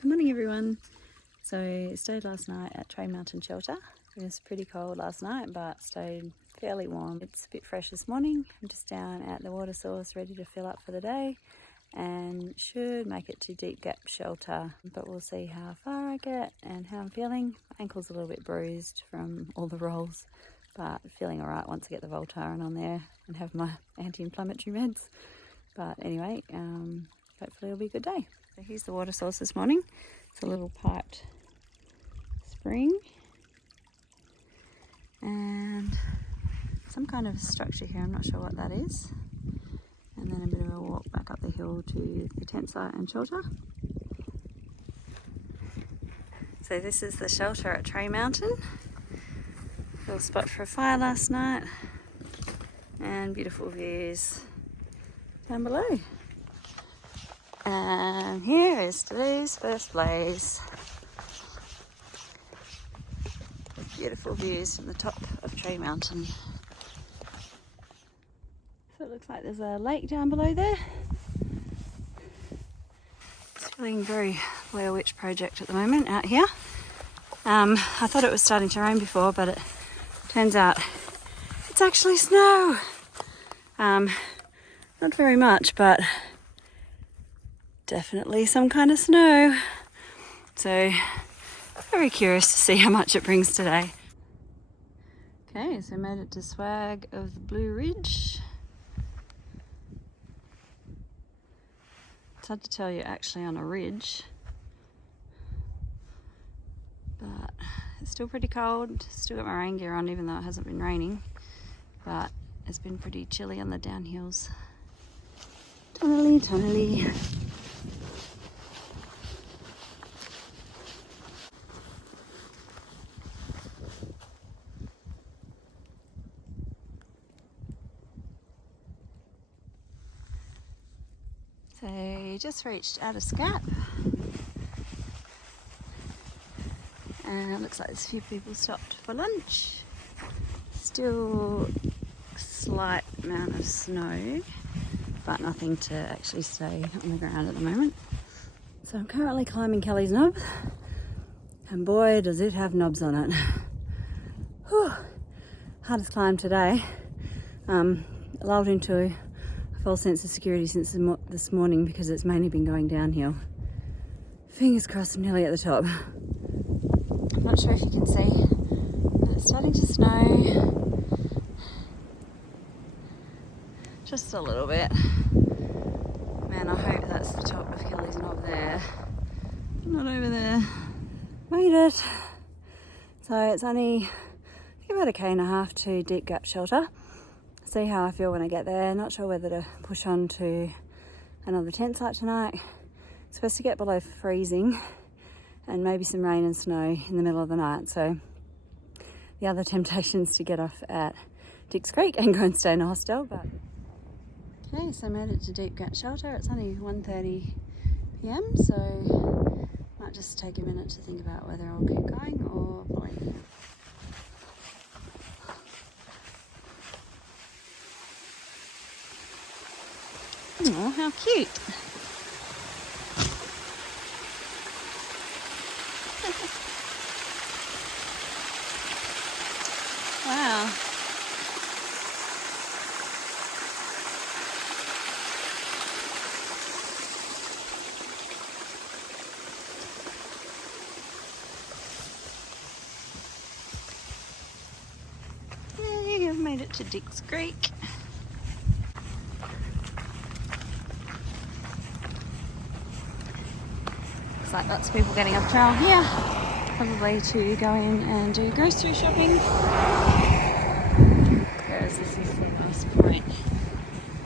Good morning everyone. So stayed last night at Trey Mountain Shelter. It was pretty cold last night but stayed fairly warm. It's a bit fresh this morning. I'm just down at the water source ready to fill up for the day and should make it to Deep Gap Shelter, but we'll see how far I get and how I'm feeling. My ankle's a little bit bruised from all the rolls, but feeling alright once I get the Voltaren on there and have my anti-inflammatory meds. But anyway, hopefully it'll be a good day. So here's the water source this morning. It's a little piped spring and some kind of structure here, I'm not sure what that is. And then a bit of a walk back up the hill to the tent site and shelter. So this is the shelter at Trey Mountain. Little spot for a fire last night and beautiful views down below. And here is today's first blaze. With beautiful views from the top of Trey Mountain. So it looks like there's a lake down below there. It's feeling very Blair Witch Project at the moment out here. I thought it was starting to rain before, but it turns out it's actually snow. Not very much, but definitely some kind of snow. So very curious to see how much it brings today. Okay, so made it to Swag of the Blue Ridge. It's hard to tell you're actually on a ridge, but it's still pretty cold. Still got my rain gear on even though it hasn't been raining, but it's been pretty chilly on the downhills. Tunnely. So just reached Outer Gap and it looks like there's a few people stopped for lunch. Still slight amount of snow, but nothing to actually stay on the ground at the moment. So I'm currently climbing Kelly's Knob and boy does it have knobs on it. Whew. Hardest climb today. Lulled into a false sense of security since this morning because it's mainly been going downhill. Fingers crossed I'm nearly at the top. I'm not sure if you can see, but it's starting to snow. Just a little bit. Man, I hope that's the top of Kelly's Knob there. Not over there. Made it. So it's only about 1.5 k to Deep Gap Shelter. See how I feel when I get there. Not sure whether to push on to another tent site tonight. It's supposed to get below freezing and maybe some rain and snow in the middle of the night. So the other temptation is to get off at Dix Creek and go and stay in a hostel. But okay, so I made it to Deep Gap Shelter. It's only 1:30 p.m. so might just take a minute to think about whether I'll keep going or pulling. Oh, how cute! Wow. Yay, I've made it to Dix Creek. Looks like lots of people getting off trail here, probably to go in and do grocery shopping. Whereas this is the last point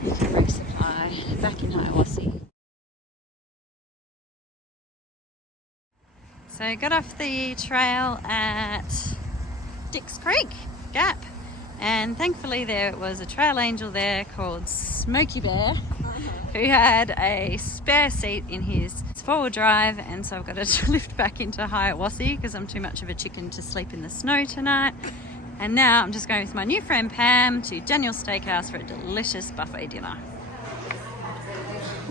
you can resupply back in Hiawassee. So got off the trail at Dix Creek Gap, and thankfully there was a trail angel there called Smokey Bear who had a spare seat in his four-wheel drive, and so I've got to lift back into Hiawassee because I'm too much of a chicken to sleep in the snow tonight. And now I'm just going with my new friend Pam to Daniel's Steakhouse for a delicious buffet dinner.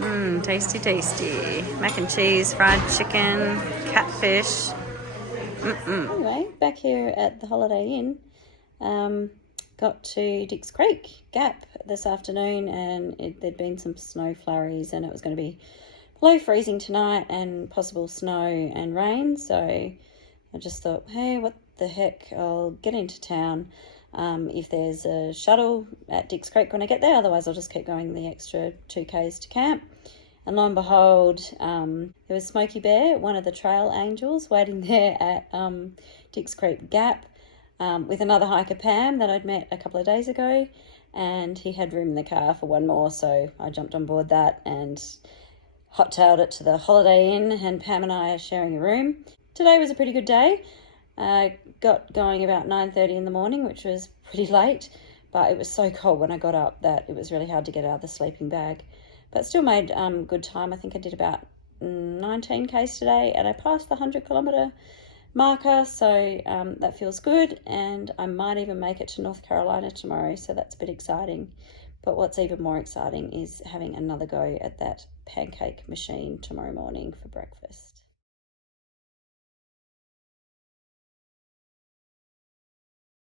Tasty, tasty. Mac and cheese, fried chicken, catfish. Anyway, back here at the Holiday Inn, got to Dix Creek Gap this afternoon, and there'd been some snow flurries, and it was going to be below freezing tonight and possible snow and rain. So I just thought, hey, what the heck, I'll get into town if there's a shuttle at Dix Creek when I get there. Otherwise I'll just keep going the extra 2Ks to camp. And lo and behold, there was Smokey Bear, one of the trail angels, waiting there at Dix Creek Gap with another hiker, Pam, that I'd met a couple of days ago, and he had room in the car for one more, so I jumped on board that and hot-tailed it to the Holiday Inn, and Pam and I are sharing a room. Today was a pretty good day. Got going about 9:30 in the morning, which was pretty late, but it was so cold when I got up that it was really hard to get out of the sleeping bag. But still made good time. I think I did about 19 Ks today, and I passed the 100-kilometre marker, so that feels good, and I might even make it to North Carolina tomorrow, so that's a bit exciting. But what's even more exciting is having another go at that pancake machine tomorrow morning for breakfast.